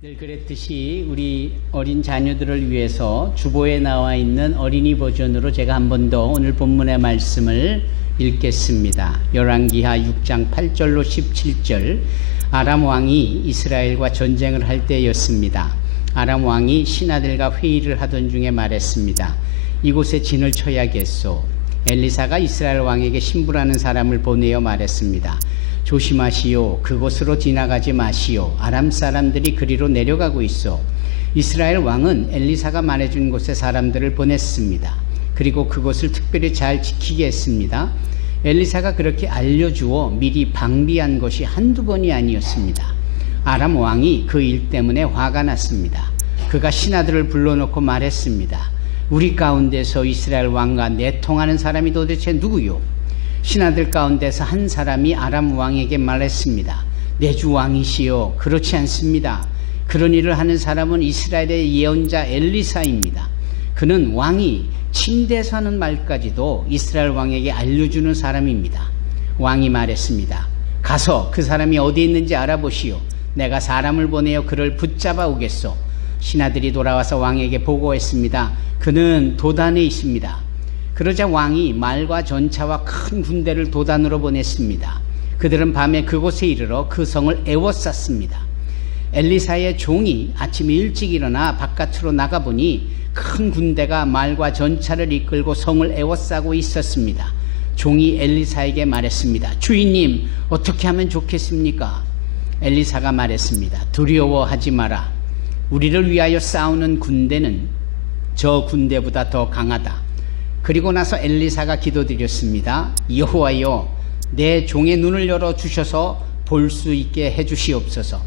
늘 그랬듯이 우리 어린 자녀들을 위해서 주보에 나와 있는 어린이 버전으로 제가 한 번 더 오늘 본문의 말씀을 읽겠습니다. 열왕기하 6장 8절로 17절. 아람 왕이 이스라엘과 전쟁을 할 때였습니다. 아람 왕이 신하들과 회의를 하던 중에 말했습니다. 이곳에 진을 쳐야겠소. 엘리사가 이스라엘 왕에게 신부라는 사람을 보내어 말했습니다. 조심하시오. 그곳으로 지나가지 마시오. 아람 사람들이 그리로 내려가고 있어. 이스라엘 왕은 엘리사가 말해준 곳에 사람들을 보냈습니다. 그리고 그곳을 특별히 잘 지키게 했습니다. 엘리사가 그렇게 알려주어 미리 방비한 것이 한두 번이 아니었습니다. 아람 왕이 그 일 때문에 화가 났습니다. 그가 신하들을 불러놓고 말했습니다. 우리 가운데서 이스라엘 왕과 내통하는 사람이 도대체 누구요? 신하들 가운데서 한 사람이 아람 왕에게 말했습니다. 내 주 왕이시여. 그렇지 않습니다. 그런 일을 하는 사람은 이스라엘의 예언자 엘리사입니다. 그는 왕이 침대에서 하는 말까지도 이스라엘 왕에게 알려주는 사람입니다. 왕이 말했습니다. 가서 그 사람이 어디 있는지 알아보시오. 내가 사람을 보내어 그를 붙잡아 오겠소. 신하들이 돌아와서 왕에게 보고했습니다. 그는 도단에 있습니다. 그러자 왕이 말과 전차와 큰 군대를 도단으로 보냈습니다. 그들은 밤에 그곳에 이르러 그 성을 에워쌌습니다. 엘리사의 종이 아침에 일찍 일어나 바깥으로 나가보니 큰 군대가 말과 전차를 이끌고 성을 에워싸고 있었습니다. 종이 엘리사에게 말했습니다. 주인님, 어떻게 하면 좋겠습니까? 엘리사가 말했습니다. 두려워하지 마라. 우리를 위하여 싸우는 군대는 저 군대보다 더 강하다. 그리고 나서 엘리사가 기도드렸습니다. 여호와여, 내 종의 눈을 열어주셔서 볼 수 있게 해주시옵소서.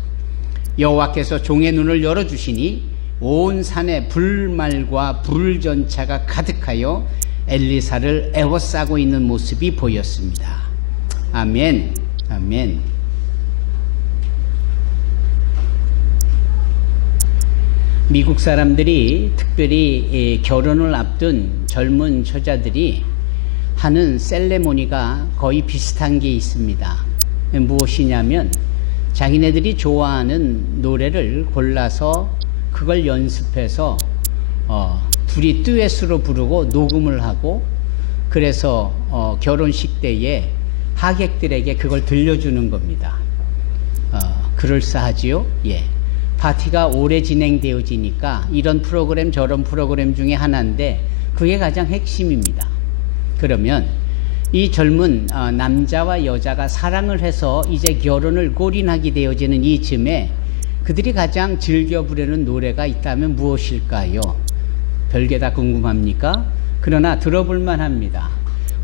여호와께서 종의 눈을 열어주시니 온 산에 불말과 불전차가 가득하여 엘리사를 에워싸고 있는 모습이 보였습니다. 아멘, 아멘. 미국 사람들이 특별히 결혼을 앞둔 젊은 처자들이 하는 셀레모니가 거의 비슷한 게 있습니다. 무엇이냐면 자기네들이 좋아하는 노래를 골라서 그걸 연습해서 둘이 듀엣으로 부르고 녹음을 하고 그래서 결혼식 때에 하객들에게 그걸 들려주는 겁니다. 그럴싸하지요? 예. 파티가 오래 진행되어지니까 이런 프로그램 저런 프로그램 중에 하나인데 그게 가장 핵심입니다. 그러면 이 젊은 남자와 여자가 사랑을 해서 이제 결혼을 골인하게 되어지는 이 즈음에 그들이 가장 즐겨 부르는 노래가 있다면 무엇일까요? 별게 다 궁금합니까? 그러나 들어볼만 합니다.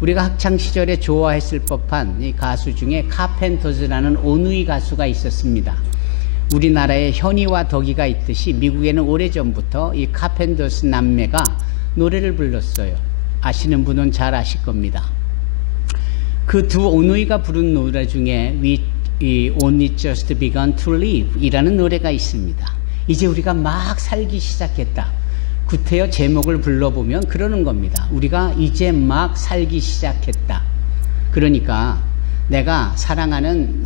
우리가 학창시절에 좋아했을 법한 이 가수 중에 카펜터즈라는 오누이 가수가 있었습니다. 우리나라에 현이와 덕이가 있듯이 미국에는 오래전부터 이 카펜터스 남매가 노래를 불렀어요. 아시는 분은 잘 아실 겁니다. 그 두 오누이가 부른 노래 중에 We Only Just Begun to Live 이라는 노래가 있습니다. 이제 우리가 막 살기 시작했다. 구태여 제목을 불러보면 그러는 겁니다. 우리가 이제 막 살기 시작했다. 그러니까 내가 사랑하는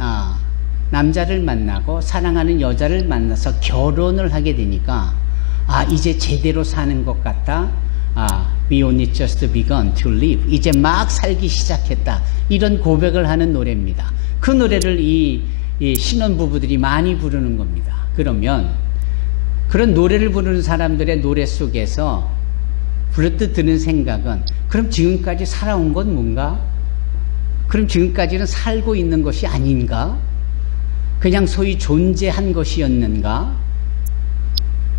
남자를 만나고 사랑하는 여자를 만나서 결혼을 하게 되니까 이제 제대로 사는 것 같다. We only just begun to live. 이제 막 살기 시작했다. 이런 고백을 하는 노래입니다. 그 노래를 이 신혼부부들이 많이 부르는 겁니다. 그러면 그런 노래를 부르는 사람들의 노래 속에서 불현듯 드는 생각은 그럼 지금까지 살아온 건 뭔가? 그럼 지금까지는 살고 있는 것이 아닌가? 그냥 소위 존재한 것이었는가?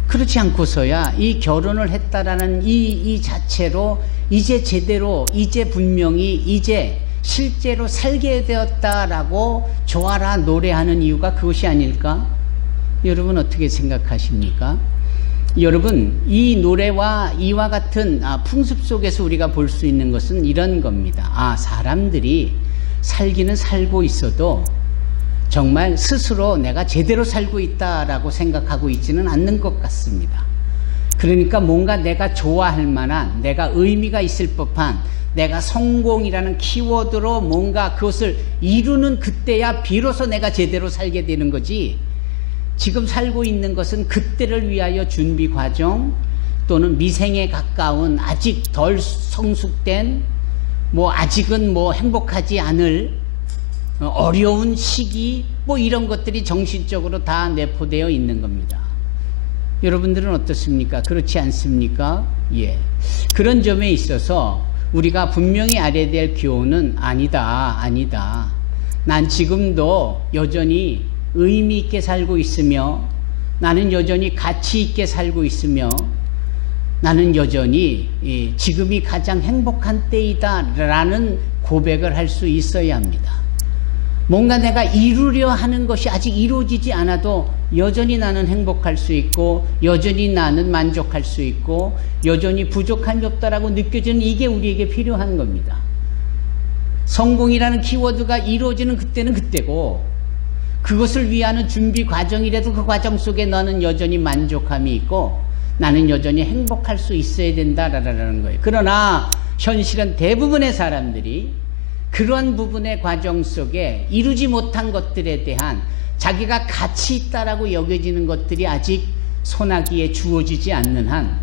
그렇지 않고서야 이 결혼을 했다라는 이 자체로 이제 제대로, 이제 분명히, 이제 실제로 살게 되었다라고 좋아라 노래하는 이유가 그것이 아닐까? 여러분 어떻게 생각하십니까? 여러분 이 노래와 이와 같은 풍습 속에서 우리가 볼 수 있는 것은 이런 겁니다. 사람들이 살기는 살고 있어도 정말 스스로 내가 제대로 살고 있다라고 생각하고 있지는 않는 것 같습니다. 그러니까 뭔가 내가 좋아할 만한, 내가 의미가 있을 법한, 내가 성공이라는 키워드로 뭔가 그것을 이루는 그때야 비로소 내가 제대로 살게 되는 거지, 지금 살고 있는 것은 그때를 위하여 준비 과정 또는 미생에 가까운 아직 덜 성숙된 아직은 행복하지 않을 어려운 시기 이런 것들이 정신적으로 다 내포되어 있는 겁니다. 여러분들은 어떻습니까? 그렇지 않습니까? 예. 그런 점에 있어서 우리가 분명히 알아야 될 교훈은 아니다. 난 지금도 여전히 의미 있게 살고 있으며 나는 여전히 가치 있게 살고 있으며 나는 여전히 지금이 가장 행복한 때이다 라는 고백을 할 수 있어야 합니다. 뭔가 내가 이루려 하는 것이 아직 이루어지지 않아도 여전히 나는 행복할 수 있고 여전히 나는 만족할 수 있고 여전히 부족함이 없다라고 느껴지는 이게 우리에게 필요한 겁니다. 성공이라는 키워드가 이루어지는 그때는 그때고 그것을 위하는 준비 과정이라도 그 과정 속에 너는 여전히 만족함이 있고 나는 여전히 행복할 수 있어야 된다라는 거예요. 그러나 현실은 대부분의 사람들이 그러한 부분의 과정 속에 이루지 못한 것들에 대한 자기가 가치 있다라고 여겨지는 것들이 아직 소나기에 주어지지 않는 한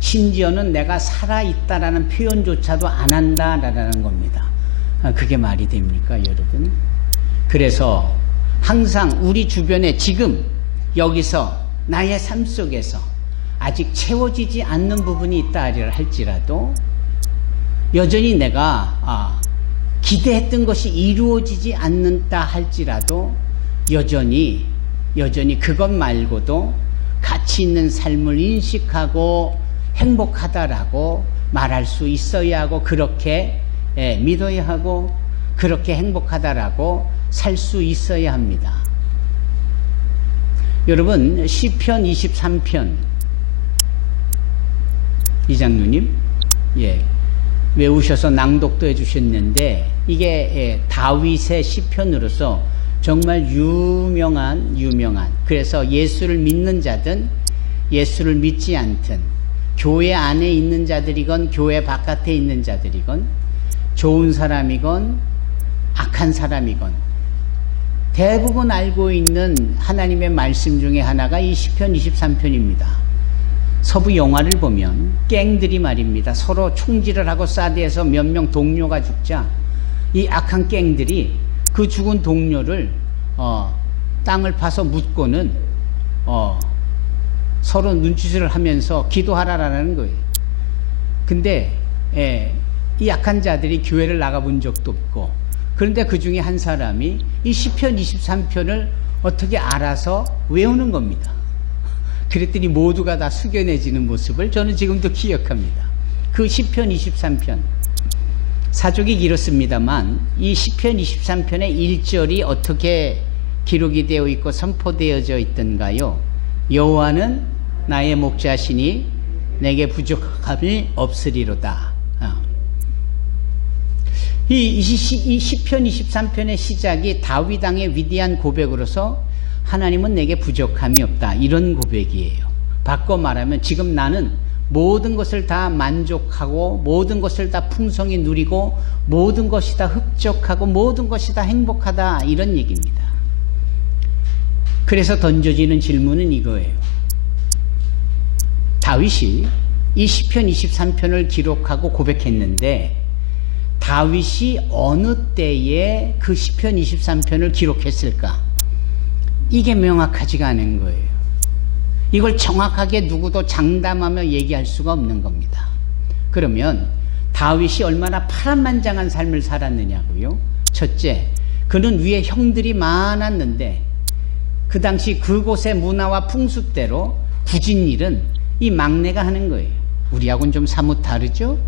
심지어는 내가 살아있다라는 표현조차도 안 한다라는 겁니다. 그게 말이 됩니까, 여러분? 그래서 항상 우리 주변에 지금 여기서 나의 삶 속에서 아직 채워지지 않는 부분이 있다 할지라도 여전히 내가 기대했던 것이 이루어지지 않는다 할지라도 여전히 그것 말고도 가치 있는 삶을 인식하고 행복하다라고 말할 수 있어야 하고 그렇게 믿어야 하고 그렇게 행복하다라고 살 수 있어야 합니다. 여러분 시편 23편 이장로님 외우셔서 낭독도 해주셨는데 이게 다윗의 시편으로서 정말 유명한 그래서 예수를 믿는 자든 예수를 믿지 않든 교회 안에 있는 자들이건 교회 바깥에 있는 자들이건 좋은 사람이건 악한 사람이건 대부분 알고 있는 하나님의 말씀 중에 하나가 이 시편 23편입니다. 서부 영화를 보면 갱들이 말입니다. 서로 총질을 하고 사드에서 몇 명 동료가 죽자 이 악한 갱들이 그 죽은 동료를 땅을 파서 묻고는 서로 눈치질을 하면서 기도하라라는 거예요. 근데 이 악한 자들이 교회를 나가본 적도 없고 그런데 그 중에 한 사람이 이 시편 23편을 어떻게 알아서 외우는 겁니다. 그랬더니 모두가 다 숙연해지는 모습을 저는 지금도 기억합니다. 그 시편 23편 사족이 길었습니다만 이 시편 23편의 1절이 어떻게 기록이 되어 있고 선포되어져 있던가요? 여호와는 나의 목자시니 내게 부족함이 없으리로다. 이 시편 23편의 시작이 다윗 왕의 위대한 고백으로서 하나님은 내게 부족함이 없다 이런 고백이에요. 바꿔 말하면 지금 나는 모든 것을 다 만족하고 모든 것을 다 풍성히 누리고 모든 것이 다 흡족하고 모든 것이 다 행복하다 이런 얘기입니다. 그래서 던져지는 질문은 이거예요. 다윗이 이 시편 23편을 기록하고 고백했는데 다윗이 어느 때에 그 시편 23편을 기록했을까? 이게 명확하지가 않은 거예요. 이걸 정확하게 누구도 장담하며 얘기할 수가 없는 겁니다. 그러면 다윗이 얼마나 파란만장한 삶을 살았느냐고요? 첫째, 그는 위에 형들이 많았는데 그 당시 그곳의 문화와 풍습대로 굳은 일은 이 막내가 하는 거예요. 우리하고는 좀 사뭇 다르죠?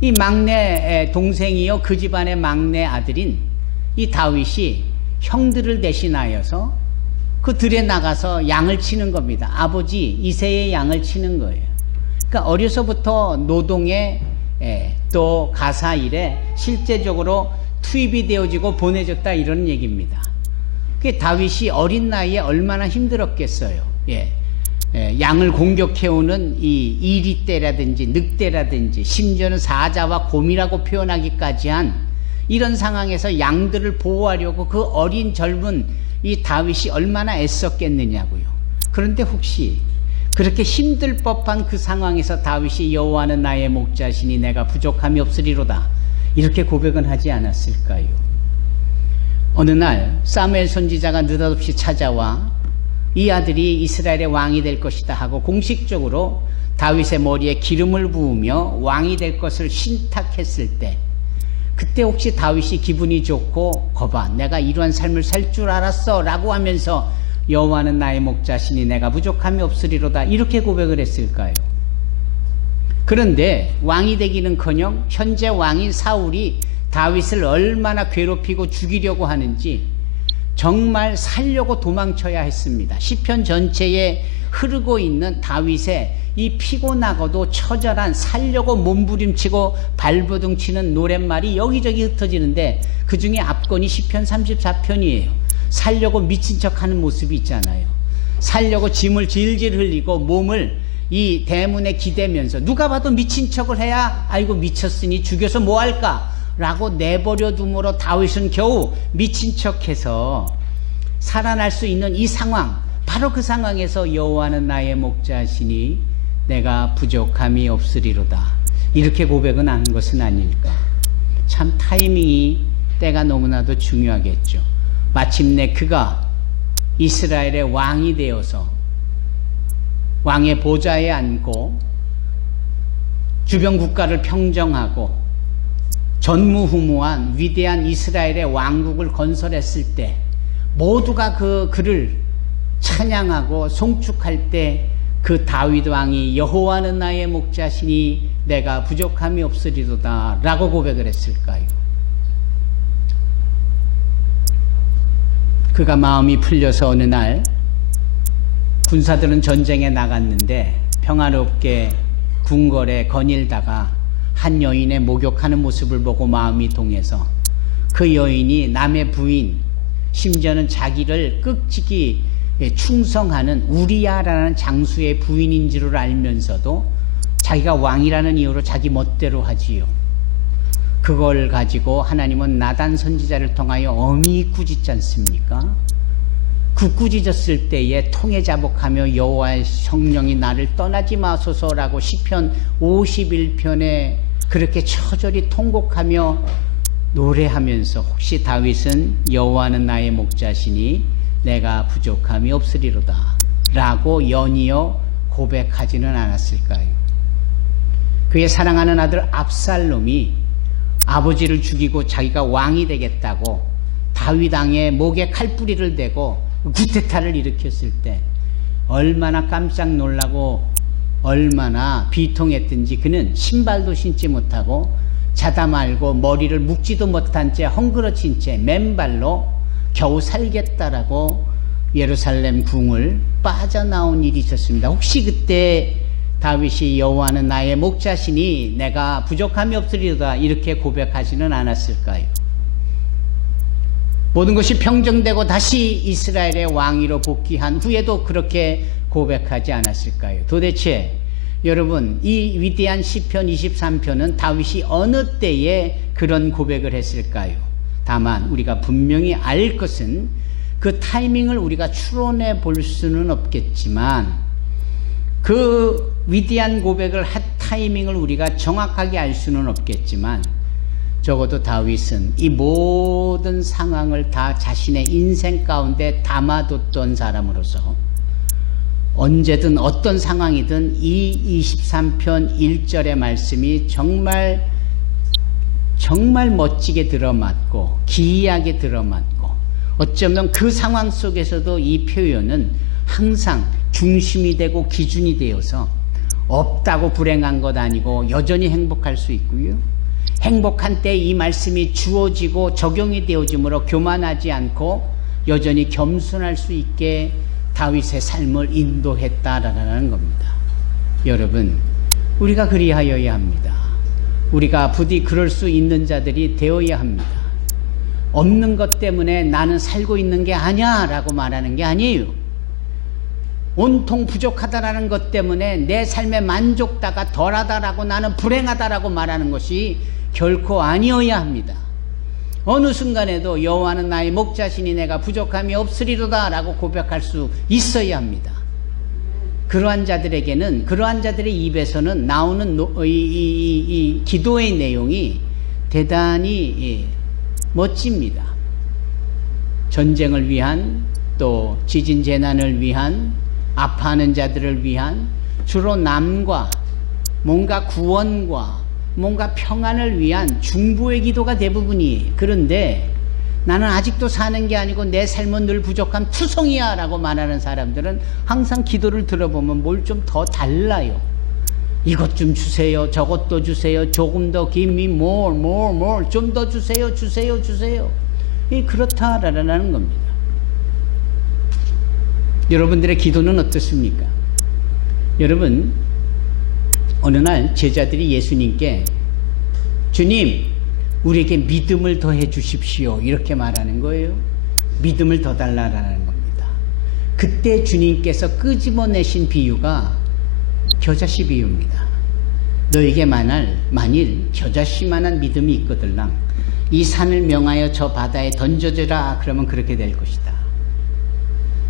이 막내 동생이요 그 집안의 막내 아들인 이 다윗이 형들을 대신하여서 그 들에 나가서 양을 치는 겁니다. 아버지 이새의 양을 치는 거예요. 그러니까 어려서부터 노동에 또 가사일에 실제적으로 투입이 되어지고 보내졌다 이런 얘기입니다. 그 다윗이 어린 나이에 얼마나 힘들었겠어요. 양을 공격해오는 이 이리떼라든지 늑대라든지 심지어는 사자와 곰이라고 표현하기까지 한 이런 상황에서 양들을 보호하려고 그 어린 젊은 이 다윗이 얼마나 애썼겠느냐고요. 그런데 혹시 그렇게 힘들 법한 그 상황에서 다윗이 여호와는 나의 목자시니 내가 부족함이 없으리로다 이렇게 고백은 하지 않았을까요? 어느 날 사무엘 선지자가 느닷없이 찾아와 이 아들이 이스라엘의 왕이 될 것이다 하고 공식적으로 다윗의 머리에 기름을 부으며 왕이 될 것을 신탁했을 때, 그때 혹시 다윗이 기분이 좋고 거봐 내가 이러한 삶을 살 줄 알았어 라고 하면서 여호와는 나의 목자시니 내가 부족함이 없으리로다 이렇게 고백을 했을까요? 그런데 왕이 되기는커녕 현재 왕인 사울이 다윗을 얼마나 괴롭히고 죽이려고 하는지 정말 살려고 도망쳐야 했습니다. 시편 전체에 흐르고 있는 다윗의 이 피곤하고도 처절한 살려고 몸부림치고 발버둥치는 노랫말이 여기저기 흩어지는데 그 중에 앞권이 시편 34편이에요. 살려고 미친 척하는 모습이 있잖아요. 살려고 짐을 질질 흘리고 몸을 이 대문에 기대면서 누가 봐도 미친 척을 해야 아이고 미쳤으니 죽여서 뭐할까 라고 내버려 둠으로 다윗은 겨우 미친 척해서 살아날 수 있는 이 상황, 바로 그 상황에서 여호와는 나의 목자시니 내가 부족함이 없으리로다 이렇게 고백은 한 것은 아닐까. 참 타이밍이 때가 너무나도 중요하겠죠. 마침내 그가 이스라엘의 왕이 되어서 왕의 보좌에 앉고 주변 국가를 평정하고 전무후무한 위대한 이스라엘의 왕국을 건설했을 때 모두가 그를 찬양하고 송축할 때 그 다윗 왕이 여호와는 나의 목자시니 내가 부족함이 없으리로다 라고 고백을 했을까요? 그가 마음이 풀려서 어느 날 군사들은 전쟁에 나갔는데 평화롭게 궁궐에 거닐다가 한 여인의 목욕하는 모습을 보고 마음이 동해서 그 여인이 남의 부인, 심지어는 자기를 끝지기 충성하는 우리야라는 장수의 부인인 줄을 알면서도 자기가 왕이라는 이유로 자기 멋대로 하지요. 그걸 가지고 하나님은 나단 선지자를 통하여 엄히 꾸짖지 않습니까? 그 꾸짖었을 때에 통해 자복하며 여호와의 성령이 나를 떠나지 마소서라고 시편 51편에 그렇게 처절히 통곡하며 노래하면서 혹시 다윗은 여호와는 나의 목자시니 내가 부족함이 없으리로다 라고 연이어 고백하지는 않았을까요? 그의 사랑하는 아들 압살롬이 아버지를 죽이고 자기가 왕이 되겠다고 다윗 왕의 목에 칼뿌리를 대고 구테타를 일으켰을 때 얼마나 깜짝 놀라고 얼마나 비통했든지 그는 신발도 신지 못하고 자다 말고 머리를 묶지도 못한 채 헝그러진 채 맨발로 겨우 살겠다라고 예루살렘 궁을 빠져나온 일이 있었습니다. 혹시 그때 다윗이 여호와는 나의 목자시니 내가 부족함이 없으리로다 이렇게 고백하지는 않았을까요? 모든 것이 평정되고 다시 이스라엘의 왕위로 복귀한 후에도 그렇게 고백하지 않았을까요? 도대체 여러분 이 위대한 시편 23편은 다윗이 어느 때에 그런 고백을 했을까요? 다만 우리가 분명히 알 것은 그 타이밍을 우리가 추론해 볼 수는 없겠지만 그 위대한 고백을 한 타이밍을 우리가 정확하게 알 수는 없겠지만 적어도 다윗은 이 모든 상황을 다 자신의 인생 가운데 담아뒀던 사람으로서 언제든 어떤 상황이든 이 23편 1절의 말씀이 정말 멋지게 들어맞고 기이하게 들어맞고 어쩌면 그 상황 속에서도 이 표현은 항상 중심이 되고 기준이 되어서 없다고 불행한 것 아니고 여전히 행복할 수 있고요. 행복한 때 이 말씀이 주어지고 적용이 되어지므로 교만하지 않고 여전히 겸손할 수 있게 다윗의 삶을 인도했다라는 겁니다. 여러분, 우리가 그리하여야 합니다. 우리가 부디 그럴 수 있는 자들이 되어야 합니다. 없는 것 때문에 나는 살고 있는 게 아니야 라고 말하는 게 아니에요. 온통 부족하다라는 것 때문에 내 삶의 만족도가 덜하다라고 나는 불행하다라고 말하는 것이 결코 아니어야 합니다. 어느 순간에도 여호와는 나의 목자시니 내가 부족함이 없으리로다 라고 고백할 수 있어야 합니다. 그러한 자들에게는, 그러한 자들의 입에서는 나오는 이 기도의 내용이 대단히 멋집니다. 전쟁을 위한, 또 지진 재난을 위한, 아파하는 자들을 위한, 주로 남과 뭔가 구원과 뭔가 평안을 위한 중보의 기도가 대부분이에요. 그런데 나는 아직도 사는 게 아니고 내 삶은 늘 부족한 투성이야 라고 말하는 사람들은 항상 기도를 들어보면 뭘 좀 더 달라요. 이것 좀 주세요, 저것도 주세요, 조금 더 give me more, 좀 더 주세요. 그렇다라는 겁니다. 여러분들의 기도는 어떻습니까? 여러분, 어느 날 제자들이 예수님께 주님, 우리에게 믿음을 더해 주십시오 이렇게 말하는 거예요. 믿음을 더 달라라는 겁니다. 그때 주님께서 끄집어내신 비유가 겨자씨 비유입니다. 너에게 만일 겨자씨만한 믿음이 있거들랑 이 산을 명하여 저 바다에 던져주라 그러면 그렇게 될 것이다.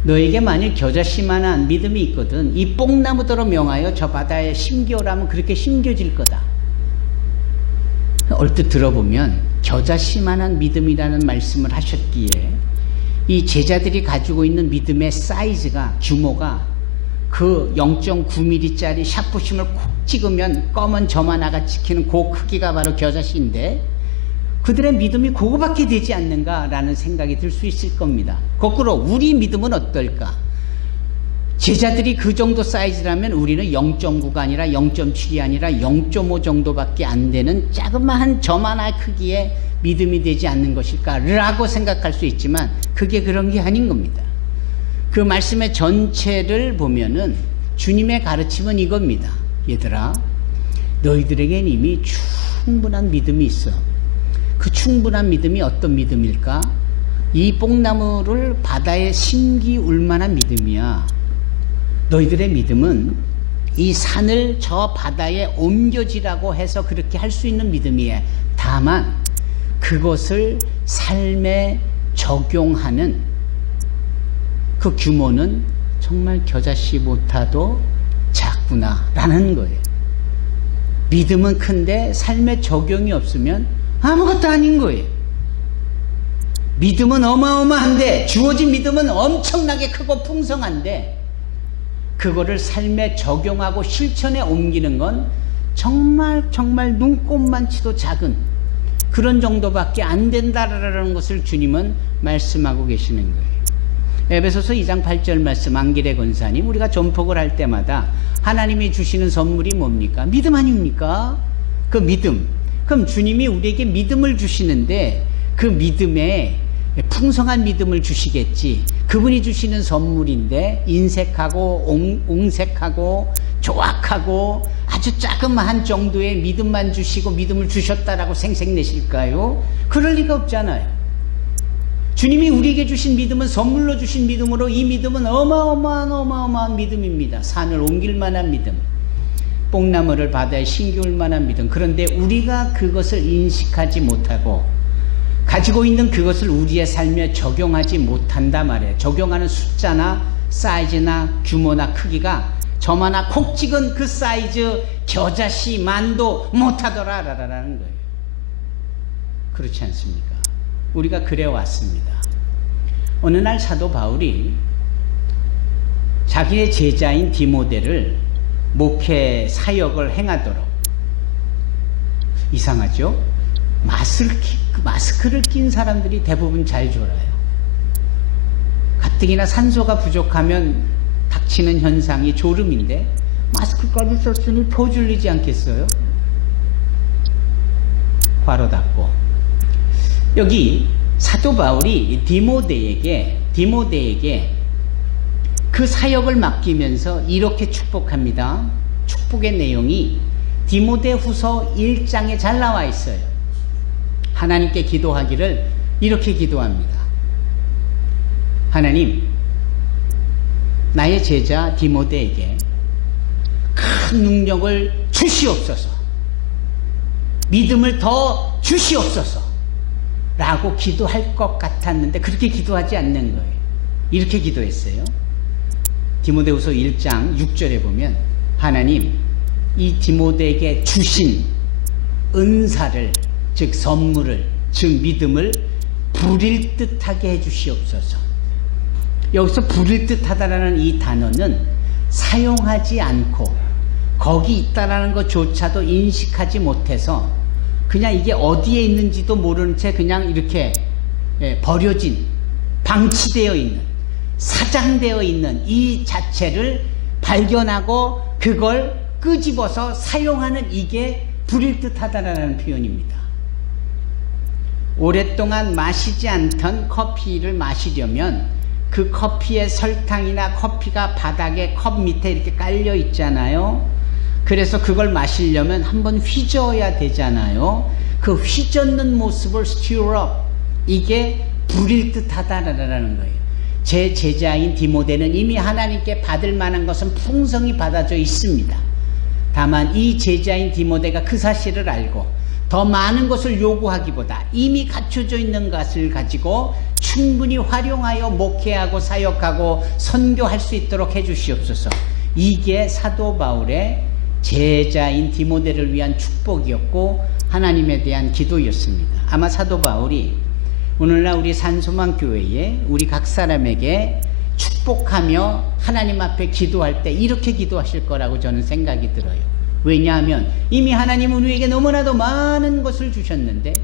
너에게 만일 겨자씨만한 믿음이 있거든 이 뽕나무더러 명하여 저 바다에 심겨라면 그렇게 심겨질 거다. 얼뜻 들어보면 겨자씨만한 믿음이라는 말씀을 하셨기에 이 제자들이 가지고 있는 믿음의 사이즈가, 규모가 그 0.9mm짜리 샤프심을 콕 찍으면 검은 점 하나가 찍히는 그 크기가 바로 겨자씨인데 그들의 믿음이 그거밖에 되지 않는가라는 생각이 들 수 있을 겁니다. 거꾸로 우리 믿음은 어떨까? 제자들이 그 정도 사이즈라면 우리는 0.9가 아니라 0.7이 아니라 0.5 정도밖에 안 되는 자그마한 점 하나 크기의 믿음이 되지 않는 것일까라고 생각할 수 있지만 그게 그런 게 아닌 겁니다. 그 말씀의 전체를 보면은 주님의 가르침은 이겁니다. 얘들아, 너희들에겐 이미 충분한 믿음이 있어. 그 충분한 믿음이 어떤 믿음일까? 이 뽕나무를 바다에 심기울 만한 믿음이야. 너희들의 믿음은 이 산을 저 바다에 옮겨지라고 해서 그렇게 할 수 있는 믿음이에요. 다만 그것을 삶에 적용하는 그 규모는 정말 겨자씨보다도 작구나라는 거예요. 믿음은 큰데 삶에 적용이 없으면 아무것도 아닌 거예요. 믿음은 어마어마한데, 주어진 믿음은 엄청나게 크고 풍성한데 그거를 삶에 적용하고 실천에 옮기는 건 정말 눈꼽만치도 작은 그런 정도밖에 안 된다라는 것을 주님은 말씀하고 계시는 거예요. 에베소서 2장 8절 말씀, 안길의 권사님, 우리가 전폭을 할 때마다 하나님이 주시는 선물이 뭡니까? 믿음 아닙니까? 그 믿음. 그럼 주님이 우리에게 믿음을 주시는데 그 믿음에 풍성한 믿음을 주시겠지. 그분이 주시는 선물인데 인색하고 옹색하고 조악하고 아주 자그마한 정도의 믿음만 주시고 믿음을 주셨다라고 생색내실까요? 그럴 리가 없잖아요. 주님이 우리에게 주신 믿음은 선물로 주신 믿음으로 이 믿음은 어마어마한 믿음입니다. 산을 옮길 만한 믿음, 뽕나무를 바다에 심기울 만한 믿음. 그런데 우리가 그것을 인식하지 못하고 가지고 있는 그것을 우리의 삶에 적용하지 못한다 말이에요. 적용하는 숫자나 사이즈나 규모나 크기가 점 하나 콕 찍은 그 사이즈 겨자씨만도 못하더라라는 거예요. 그렇지 않습니까? 우리가 그래왔습니다. 어느 날 사도 바울이 자기의 제자인 디모데를 목회 사역을 행하도록, 이상하죠? 마스크를 낀 사람들이 대부분 잘 졸아요. 가뜩이나 산소가 부족하면 닥치는 현상이 졸음인데 마스크까지 썼으니 더 졸리지 않겠어요? 괄호 닫고. 여기 사도 바울이 디모데에게 그 사역을 맡기면서 이렇게 축복합니다. 축복의 내용이 디모데 후서 1장에 잘 나와 있어요. 하나님께 기도하기를 이렇게 기도합니다. 하나님, 나의 제자 디모데에게 큰 능력을 주시옵소서. 믿음을 더 주시옵소서. 라고 기도할 것 같았는데 그렇게 기도하지 않는 거예요. 이렇게 기도했어요. 디모데후서 1장 6절에 보면 하나님 이 디모데에게 주신 은사를 즉 선물을 즉 믿음을 부릴 듯하게 해주시옵소서. 여기서 부릴 듯하다라는 이 단어는 사용하지 않고 거기 있다라는 것조차도 인식하지 못해서 그냥 이게 어디에 있는지도 모르는 채 그냥 이렇게 버려진 방치되어 있는 사장되어 있는 이 자체를 발견하고 그걸 끄집어서 사용하는 이게 부릴 듯하다라는 표현입니다. 오랫동안 마시지 않던 커피를 마시려면 그 커피의 설탕이나 커피가 바닥에 컵 밑에 이렇게 깔려 있잖아요. 그래서 그걸 마시려면 한번 휘저어야 되잖아요. 그 휘젓는 모습을 stir up, 이게 부릴 듯하다라는 거예요. 제 제자인 디모데는 이미 하나님께 받을 만한 것은 풍성히 받아져 있습니다. 다만 이 제자인 디모데가 그 사실을 알고 더 많은 것을 요구하기보다 이미 갖춰져 있는 것을 가지고 충분히 활용하여 목회하고 사역하고 선교할 수 있도록 해주시옵소서. 이게 사도 바울의 제자인 디모데를 위한 축복이었고 하나님에 대한 기도였습니다. 아마 사도 바울이 오늘날 우리 산소망교회에 우리 각 사람에게 축복하며 하나님 앞에 기도할 때 이렇게 기도하실 거라고 저는 생각이 들어요. 왜냐하면 이미 하나님은 우리에게 너무나도 많은 것을 주셨는데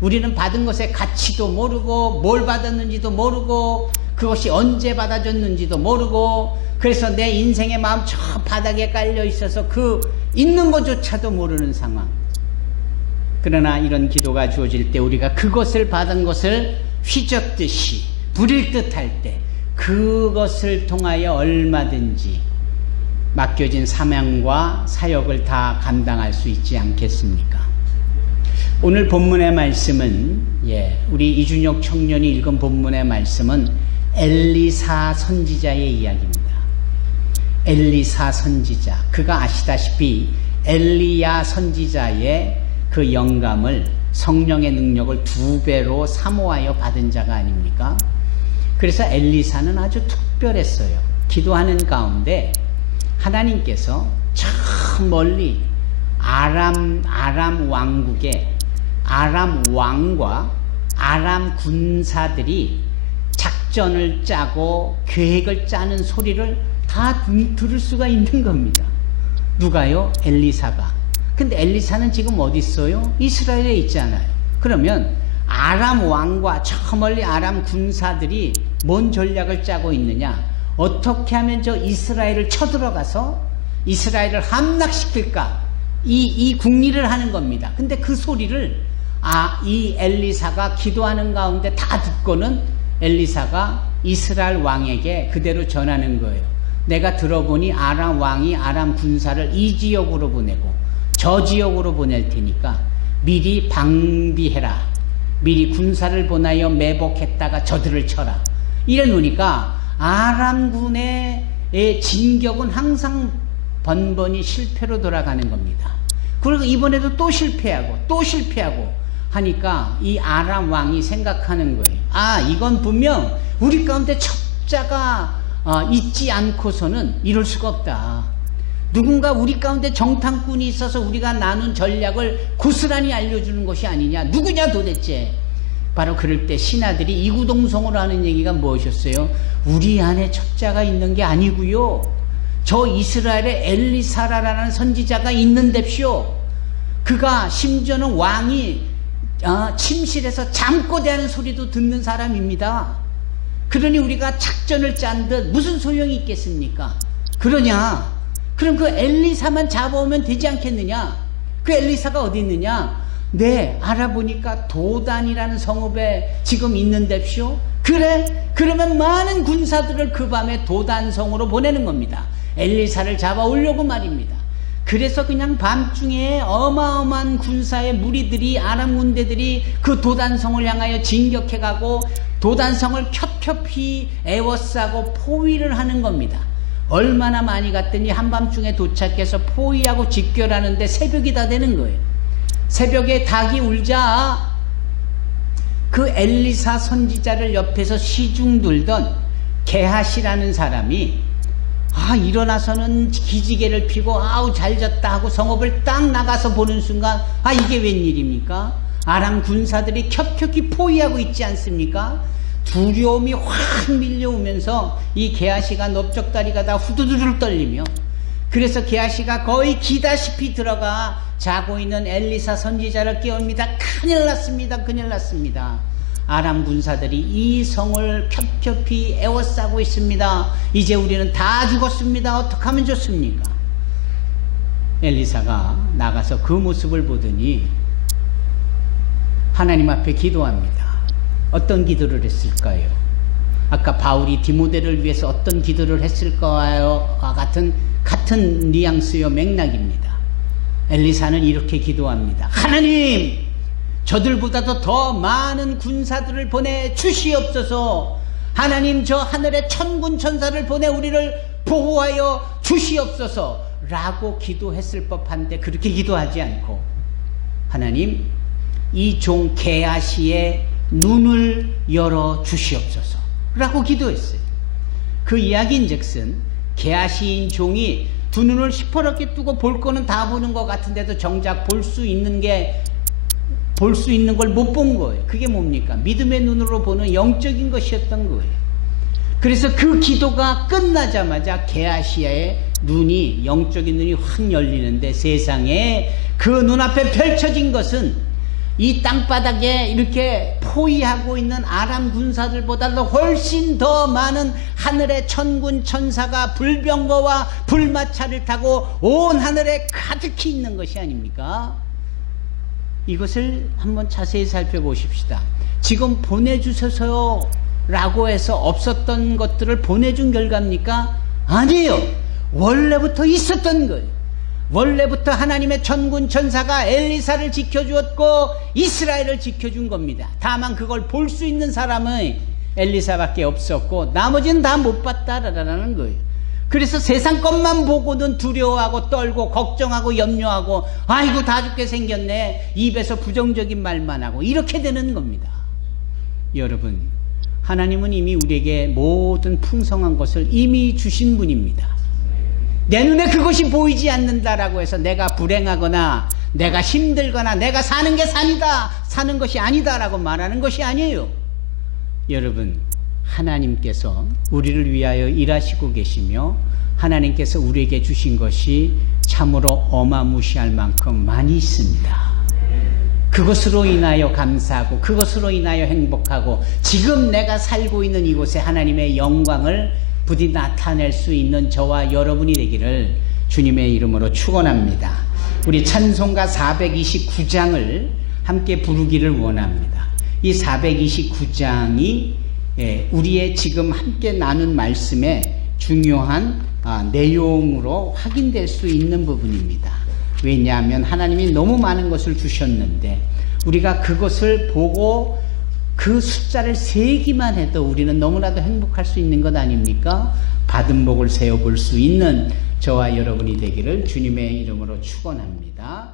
우리는 받은 것의 가치도 모르고 뭘 받았는지도 모르고 그것이 언제 받아졌는지도 모르고 그래서 내 인생의 마음 저 바닥에 깔려 있어서 그 있는 것조차도 모르는 상황. 그러나 이런 기도가 주어질 때 우리가 그것을 받은 것을 휘젓듯이 부릴 듯할 때 그것을 통하여 얼마든지 맡겨진 사명과 사역을 다 감당할 수 있지 않겠습니까? 오늘 본문의 말씀은 우리 이준혁 청년이 읽은 본문의 말씀은 엘리사 선지자의 이야기입니다. 엘리사 선지자, 그가 아시다시피 엘리야 선지자의 그 영감을 성령의 능력을 2배로 사모하여 받은 자가 아닙니까? 그래서 엘리사는 아주 특별했어요. 기도하는 가운데 하나님께서 저 멀리 아람 왕국의 아람 왕과 아람 군사들이 작전을 짜고 계획을 짜는 소리를 다 들을 수가 있는 겁니다. 누가요? 엘리사가. 근데 엘리사는 지금 어디 있어요? 이스라엘에 있잖아요. 그러면 아람 왕과 저 멀리 아람 군사들이 뭔 전략을 짜고 있느냐? 어떻게 하면 저 이스라엘을 쳐들어가서 이스라엘을 함락시킬까? 이 궁리를 하는 겁니다. 근데 그 소리를 이 엘리사가 기도하는 가운데 다 듣고는 엘리사가 이스라엘 왕에게 그대로 전하는 거예요. 내가 들어보니 아람 왕이 아람 군사를 이 지역으로 보내고 저 지역으로 보낼 테니까 미리 방비해라. 미리 군사를 보내어 매복했다가 저들을 쳐라. 이래 놓으니까 아람군의 진격은 항상 번번이 실패로 돌아가는 겁니다. 그리고 이번에도 또 실패하고 하니까 이 아람 왕이 생각하는 거예요. 이건 분명 우리 가운데 첩자가 있지 않고서는 이럴 수가 없다. 누군가 우리 가운데 정탐꾼이 있어서 우리가 나눈 전략을 고스란히 알려주는 것이 아니냐. 누구냐 도대체. 바로 그럴 때 신하들이 이구동성으로 하는 얘기가 무엇이었어요? 우리 안에 첩자가 있는 게 아니고요. 저 이스라엘에 엘리사라라는 선지자가 있는데쇼. 그가 심지어는 왕이 침실에서 잠꼬대하는 소리도 듣는 사람입니다. 그러니 우리가 작전을 짠 듯 무슨 소용이 있겠습니까? 그러냐? 그럼 그 엘리사만 잡아오면 되지 않겠느냐? 그 엘리사가 어디 있느냐? 네, 알아보니까 도단이라는 성읍에 지금 있는데쇼. 그래? 그러면 많은 군사들을 그 밤에 도단성으로 보내는 겁니다. 엘리사를 잡아오려고 말입니다. 그래서 그냥 밤중에 어마어마한 군사의 무리들이 아람 군대들이 그 도단성을 향하여 진격해가고 도단성을 켜켜이 에워싸고 포위를 하는 겁니다. 얼마나 많이 갔더니 한밤중에 도착해서 포위하고 집결하는데 새벽이 다 되는 거예요. 새벽에 닭이 울자 그 엘리사 선지자를 옆에서 시중 들던 게하시라는 사람이 일어나서는 기지개를 피고 아우 잘 잤다 하고 성읍을 딱 나가서 보는 순간 이게 웬일입니까? 아람 군사들이 켜켜이 포위하고 있지 않습니까? 두려움이 확 밀려오면서 이 게하시가 넓적다리가 다 후두두들 떨리며, 그래서 게하시가 거의 기다시피 들어가 자고 있는 엘리사 선지자를 깨웁니다. 큰일 났습니다. 큰일 났습니다. 아람 군사들이 이 성을 겹겹이 에워싸고 있습니다. 이제 우리는 다 죽었습니다. 어떻게 하면 좋습니까? 엘리사가 나가서 그 모습을 보더니 하나님 앞에 기도합니다. 어떤 기도를 했을까요? 아까 바울이 디모데를 위해서 어떤 기도를 했을까와 같은 뉘앙스요 맥락입니다. 엘리사는 이렇게 기도합니다. 하나님, 저들보다도 더 많은 군사들을 보내 주시옵소서. 하나님, 저 하늘에 천군 천사를 보내 우리를 보호하여 주시옵소서 라고 기도했을 법한데 그렇게 기도하지 않고, 하나님, 이 종 게하시의 눈을 열어 주시옵소서 라고 기도했어요. 그 이야기인즉슨 게하시인 종이 두 눈을 시퍼렇게 뜨고 볼 거는 다 보는 것 같은데도 정작 볼 수 있는 걸 못 본 거예요. 그게 뭡니까? 믿음의 눈으로 보는 영적인 것이었던 거예요. 그래서 그 기도가 끝나자마자 게하시의 눈이, 영적인 눈이 확 열리는데, 세상에 그 눈앞에 펼쳐진 것은 이 땅바닥에 이렇게 포위하고 있는 아람 군사들보다도 훨씬 더 많은 하늘의 천군 천사가 불병거와 불마차를 타고 온 하늘에 가득히 있는 것이 아닙니까? 이것을 한번 자세히 살펴보십시다. 지금 보내주셔서요 라고 해서 없었던 것들을 보내준 결과입니까? 아니에요. 원래부터 있었던 거예요. 원래부터 하나님의 천군 천사가 엘리사를 지켜주었고 이스라엘을 지켜준 겁니다. 다만 그걸 볼 수 있는 사람은 엘리사밖에 없었고 나머지는 다 못 봤다라는 거예요. 그래서 세상 것만 보고는 두려워하고 떨고 걱정하고 염려하고 아이고 다 죽게 생겼네, 입에서 부정적인 말만 하고 이렇게 되는 겁니다. 여러분, 하나님은 이미 우리에게 모든 풍성한 것을 이미 주신 분입니다. 내 눈에 그것이 보이지 않는다라고 해서 내가 불행하거나 내가 힘들거나 내가 사는 게 사는 것이 아니다라고 말하는 것이 아니에요. 여러분, 하나님께서 우리를 위하여 일하시고 계시며 하나님께서 우리에게 주신 것이 참으로 어마무시할 만큼 많이 있습니다. 그것으로 인하여 감사하고 그것으로 인하여 행복하고 지금 내가 살고 있는 이곳에 하나님의 영광을 부디 나타낼 수 있는 저와 여러분이 되기를 주님의 이름으로 축원합니다. 우리 찬송가 429장을 함께 부르기를 원합니다. 이 429장이 우리의 지금 함께 나눈 말씀의 중요한 내용으로 확인될 수 있는 부분입니다. 왜냐하면 하나님이 너무 많은 것을 주셨는데 우리가 그것을 보고 그 숫자를 세기만 해도 우리는 너무나도 행복할 수 있는 것 아닙니까? 받은 복을 세어볼 수 있는 저와 여러분이 되기를 주님의 이름으로 축원합니다.